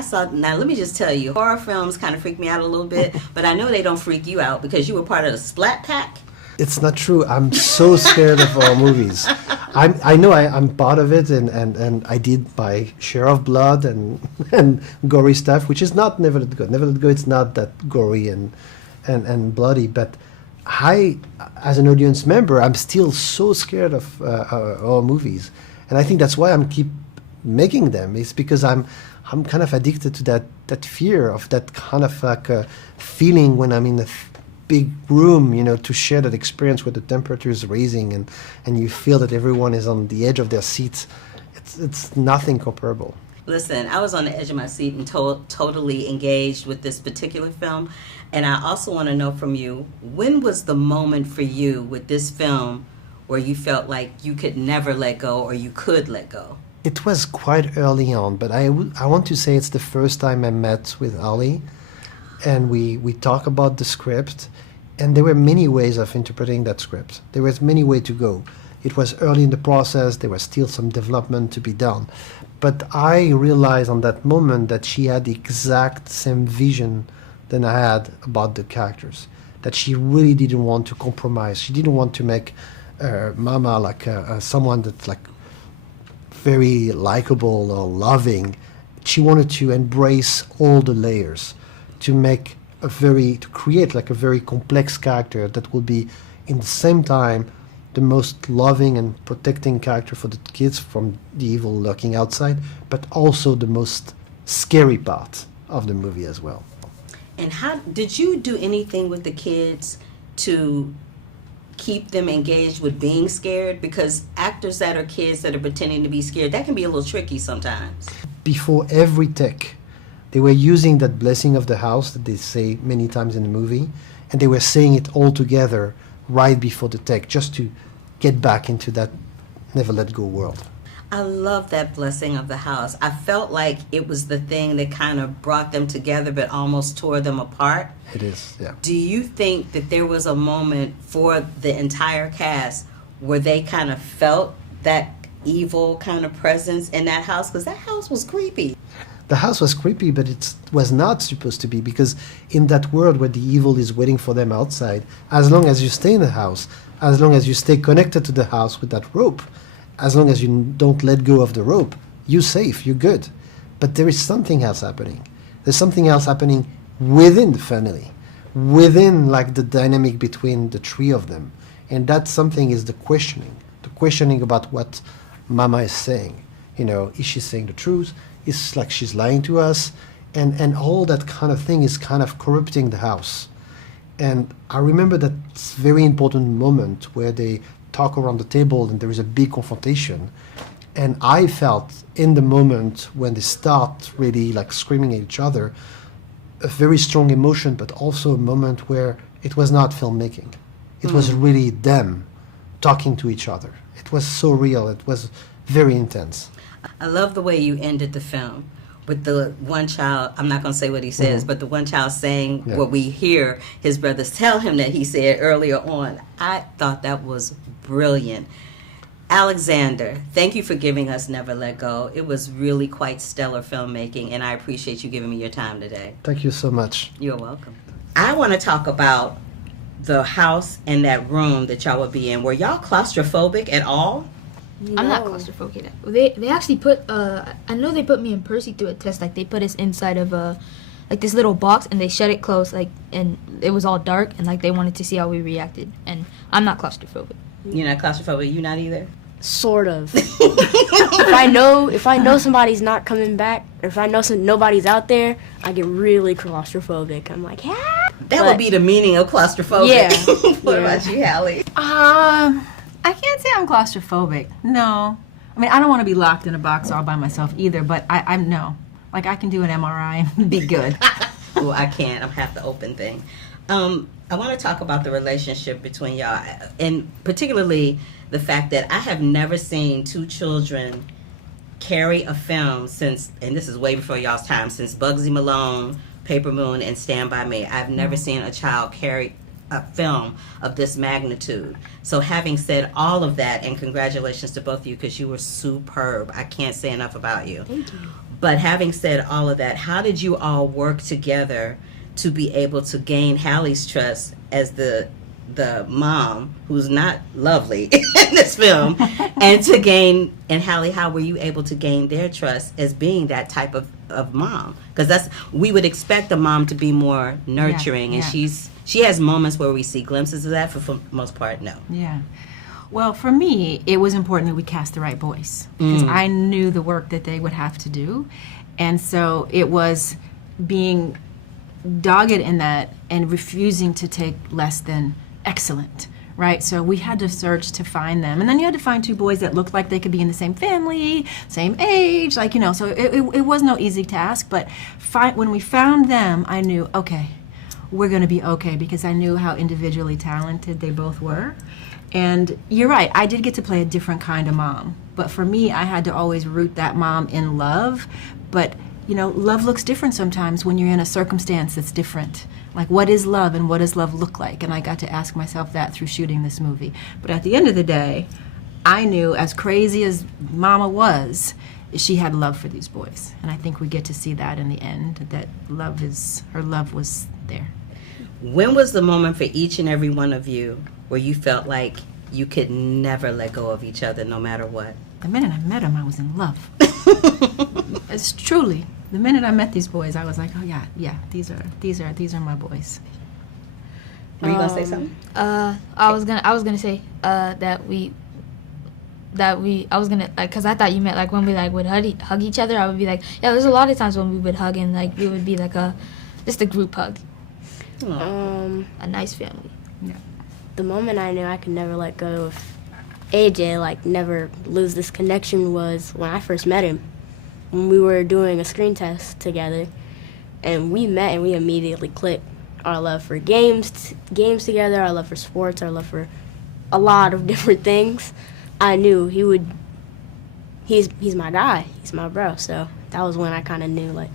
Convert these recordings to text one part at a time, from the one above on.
I saw, now let me just tell you, horror films kind of freak me out a little bit, but I know they don't freak you out because you were part of the Splat Pack. It's not true. I'm so scared of horror movies. I know I'm part of it, and I did my share of blood and gory stuff, which is not Never Let Go. Never Let Go, it's not that gory and bloody, but I, as an audience member, I'm still so scared of horror movies, and I think that's why I'm keep making them. It's because I'm kind of addicted to that fear of that kind of like feeling when I'm in a big room, to share that experience where the temperature is raising and you feel that everyone is on the edge of their seats. It's nothing comparable. Listen, I was on the edge of my seat and totally engaged with this particular film. And I also want to know from you, when was the moment for you with this film where you felt like you could never let go or you could let go? It was quite early on, but I want to say it's the first time I met with Halle, and we talk about the script, and there were many ways of interpreting that script. There was many ways to go. It was early in the process, there was still some development to be done. But I realized on that moment that she had the exact same vision than I had about the characters, that she really didn't want to compromise. She didn't want to make Mama like someone that's like very likable or loving. She wanted to embrace all the layers, to create like a very complex character that will be in the same time the most loving and protecting character for the kids from the evil lurking outside, but also the most scary part of the movie as well. And how did you do anything with the kids to keep them engaged with being scared? Because actors that are kids that are pretending to be scared, that can be a little tricky sometimes. Before every take, they were using that blessing of the house that they say many times in the movie, and they were saying it all together right before the take, just to get back into that Never Let Go world. I love that blessing of the house. I felt like it was the thing that kind of brought them together but almost tore them apart. It is, yeah. Do you think that there was a moment for the entire cast where they kind of felt that evil kind of presence in that house? Because that house was creepy. The house was creepy, but it was not supposed to be, because in that world where the evil is waiting for them outside, as long as you stay in the house, as long as you stay connected to the house with that rope, as long as you don't let go of the rope, you're safe, you're good. But there is something else happening. There's something else happening within the family, within like the dynamic between the three of them. And that something is the questioning about what Mama is saying. Is she saying the truth? It's like she's lying to us, and all that kind of thing is kind of corrupting the house. And I remember that very important moment where they talk around the table and there is a big confrontation. And I felt in the moment when they start really like screaming at each other, a very strong emotion, but also a moment where it was not filmmaking. It was really them talking to each other. It was so real. It was very intense. I love the way you ended the film with the one child, I'm not going to say what he says, but the one child saying what we hear his brothers tell him that he said earlier on. I thought that was brilliant. Alexander, thank you for giving us Never Let Go. It was really quite stellar filmmaking, and I appreciate you giving me your time today. Thank you so much. You're welcome. I want to talk about the house and that room that y'all would be in. Were y'all claustrophobic at all? No. I'm not claustrophobic. They actually put I know they put me and Percy through a test. Like they put us inside of like this little box and they shut it closed. Like, and it was all dark and like they wanted to see how we reacted. And I'm not claustrophobic. You're not claustrophobic. You not either. Sort of. if I know somebody's not coming back, or if I know nobody's out there, I get really claustrophobic. I'm like, yeah. That would be the meaning of claustrophobic. Yeah. What about you, Halle? I can't say I'm claustrophobic. No. I mean, I don't want to be locked in a box all by myself either, but I'm no. Like, I can do an MRI and be good. Well, I can't. I'm half the open thing. I want to talk about the relationship between y'all, and particularly the fact that I have never seen two children carry a film since, and this is way before y'all's time, since Bugsy Malone, Paper Moon, and Stand By Me. I've never seen a child carry a film of this magnitude. So having said all of that, and congratulations to both of you because you were superb. I can't say enough about you. Thank you. But having said all of that, how did you all work together to be able to gain Halle's trust as the mom who's not lovely in this film, and to gain, and Halle, how were you able to gain their trust as being that type of mom? Because we would expect a mom to be more nurturing, and she has moments where we see glimpses of that. For the most part, no. Yeah. Well, for me, it was important that we cast the right voice, because I knew the work that they would have to do. And so it was being dogged in that and refusing to take less than excellent, right? So we had to search to find them. And then you had to find two boys that looked like they could be in the same family, same age, like, you know, so it was no easy task. But when we found them, I knew, okay, we're going to be okay, because I knew how individually talented they both were. And you're right, I did get to play a different kind of mom. But for me, I had to always root that mom in love. But, you know, love looks different sometimes when you're in a circumstance that's different. Like, what is love and what does love look like? And I got to ask myself that through shooting this movie. But at the end of the day, I knew, as crazy as Mama was, she had love for these boys. And I think we get to see that in the end, that her love was there. When was the moment for each and every one of you where you felt like you could never let go of each other no matter what? The minute I met them, I was in love. It's truly. The minute I met these boys, I was like, oh yeah, these are my boys. Were you gonna say something? I was gonna say that we I was gonna, like, because I thought you meant like when we like would hug each other. I would be like, yeah, there's a lot of times when we would hug, and like it would be like just a group hug. A nice family. Yeah. The moment I knew I could never let go of AJ, like never lose this connection, was when I first met him. When we were doing a screen test together, and we met and we immediately clicked. Our love for games together, our love for sports, our love for a lot of different things. I knew he's my guy, he's my bro. So that was when I kind of knew, like.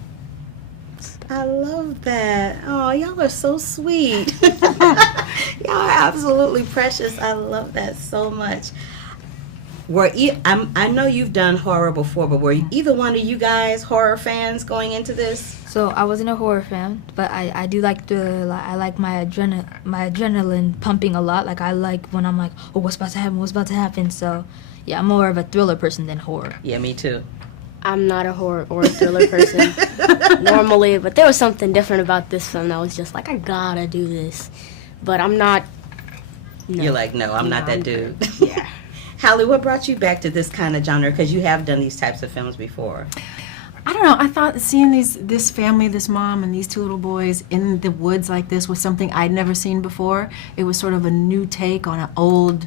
I love that. Oh, y'all are so sweet. Y'all are absolutely precious. I love that so much. I know you've done horror before, but were either one of you guys horror fans going into this? So I wasn't a horror fan, but I do like I like my adrenaline pumping a lot. Like I like when I'm like, oh, what's about to happen? So yeah, I'm more of a thriller person than horror. Yeah, me too. I'm not a horror or thriller person normally, but there was something different about this film that was just like, I gotta do this. But I'm not. No. You're like, no, I'm not that dude. Yeah. Halle, what brought you back to this kind of genre? Because you have done these types of films before. I don't know. I thought seeing this family, this mom and these two little boys in the woods like this was something I'd never seen before. It was sort of a new take on an old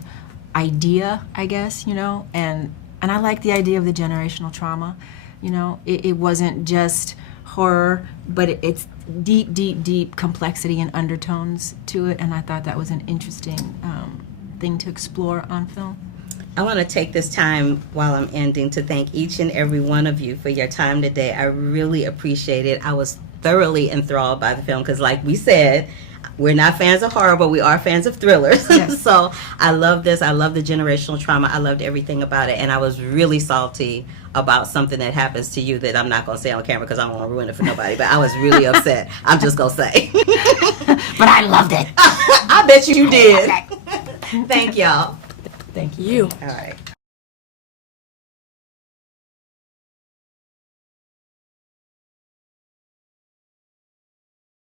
idea, I guess, you know. And I like the idea of the generational trauma. You know, it wasn't just horror, but it's deep, deep, deep complexity and undertones to it. And I thought that was an interesting thing to explore on film. I want to take this time while I'm ending to thank each and every one of you for your time today. I really appreciate it. I was thoroughly enthralled by the film because, like we said, we're not fans of horror, but we are fans of thrillers. Yes. So I love this. I love the generational trauma. I loved everything about it. And I was really salty about something that happens to you that I'm not going to say on camera because I don't want to ruin it for nobody. But I was really upset. I'm just going to say. But I loved it. I bet you did. Thank y'all. Thank you. All right.